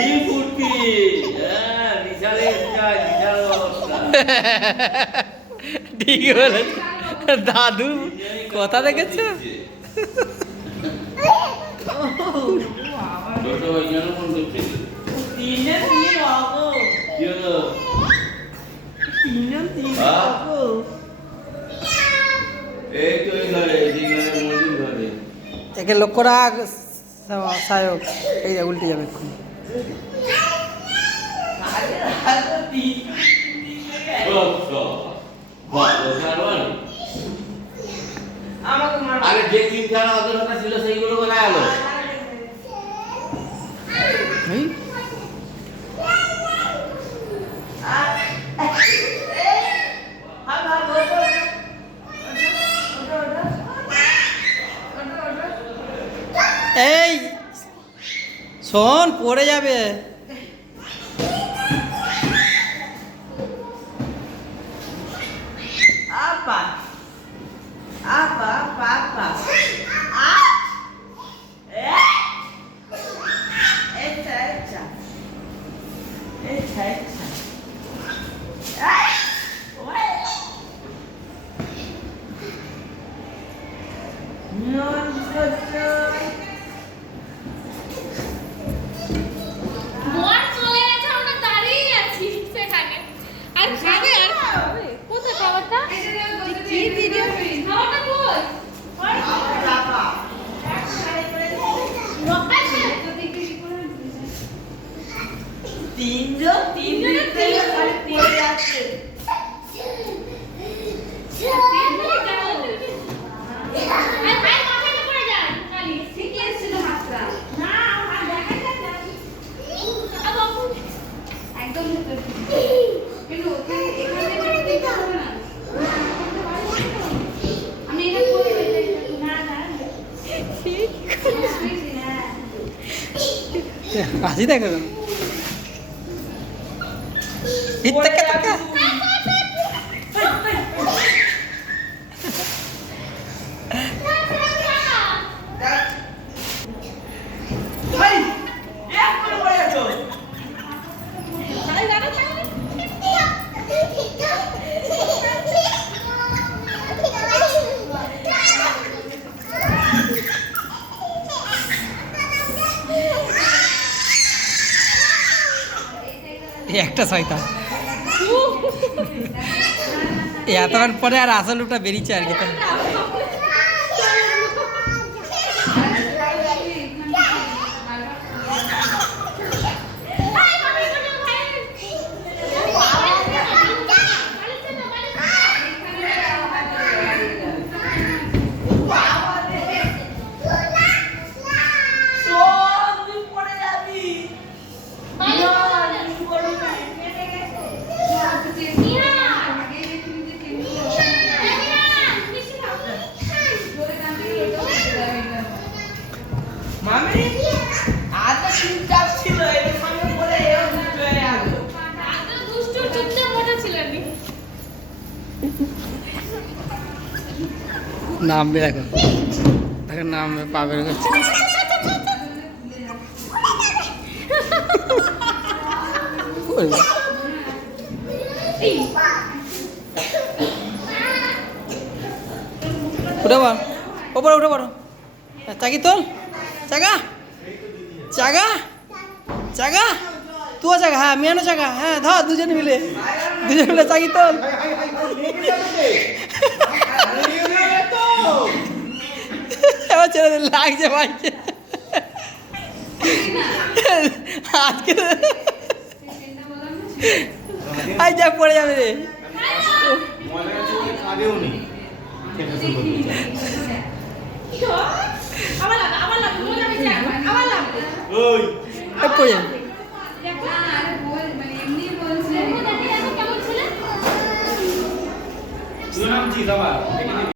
এই ফুটকি বিশালের বিশাল অবস্থা। ঠিকই বলে দাদু কথা দেখেছ। ছোট ওইখানে মন করছে তিনজন তিন বাবু কি হলো তিনজন তিন হ্যাঁ? বাবু এই তো এই ঘরে মন্দির ঘরে একে লক্ষ্য রাখ সায়ক। এই যে উল্টে যাবে এক্ষুনি। আমাকে মার আরে যে তিনখানা অদরকার ছিল সেইগুলো কোথায় গেল? এই, এই শোন পড়ে যাবে। apa apa apa apa echa echa echa echa non so বর চলে গেছে, আমরা দাঁড়িয়ে আছি সেখানে। আর খাবে আর খাবে। কোথায় খাবারটা? কি ভিডিও? খাবারটা কই? apa রকাছে? তিনজন তিনজন খালি পড়ে যাচ্ছে আর ভাই মাথাটা পড়ে যায় খালি। ঠিকই ছিল হাতটা। না, আর দেখা যায় না। আ বাবু একদম কিন্তু এখানে দেখতে হবে না। আমি এটা করে না না হাসি দেখো ইত্তাকা তাকা। ভাই এক করে পড়ে যাচ্ছ এই একটা শয়তান। এই এতক্ষণ পরে আর আসল ওটা বেরিয়েছে আর কি। তুই পড়ে যাবি মামি আজ তো চুপচাপ ছিল এর সঙ্গে পড়ে এও চলে গেল দুষ্টু চুপচাপ মোটা ছিল আমি। নামবে দেখো দেখো নামবে পাবে করছে। উঠে পড় ওপরে উঠে পড়ো। চাকি তোল চাগা চাগা চাগা তুও চাগা। হ্যাঁ মেয়ানো চাগা। হ্যাঁ ধর দুজনে মিলে চাকি তোল। এবার ছেড়ে দিন লাগছে ভাইকে আজকে আই যা পড়ে যাবে রে। আবার লাগা আবার লাগা মজা পেয়েছে আবার লাগা পড়ে যাবে। দেখো আরে বল মানে এমনি বলছে দেখো কেমন ছিল তুই নাম কি বাবা